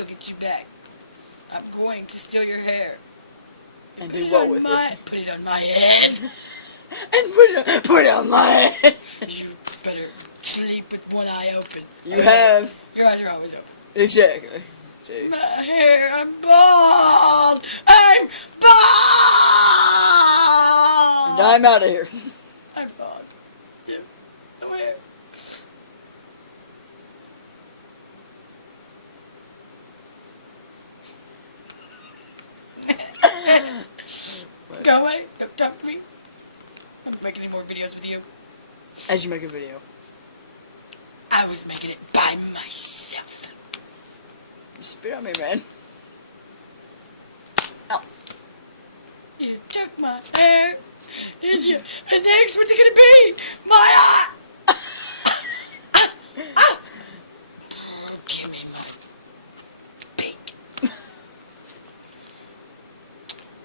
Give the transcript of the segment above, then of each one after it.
will get you back. I'm going to steal your hair. And do what with it? Put it on my head. And put it on my head. You better sleep with one eye open. You have. Your eyes are always open. Exactly. See? My hair, I'm bald. I'm bald. And I'm out of here. I'm bald. Yeah. No hair. Go away. Don't talk to me. I'm not making any more videos with you. As you make a video. I was making it by myself. You spit on me, man. Ow. You took my hair. And next, what's it gonna be? My eye. Give me my pink.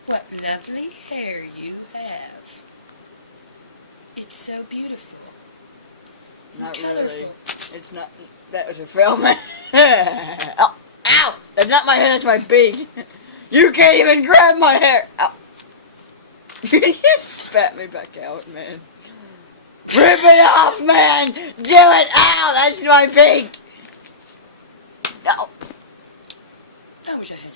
What lovely hair you have. It's so beautiful. Not colorful. really. It's not. That was a film. Ow! Ow! That's not my hair. That's my beak. You can't even grab my hair. Ow! You spat me back out, man. Rip it off, man! Do it! Ow! That's my beak. Ow! I wish I had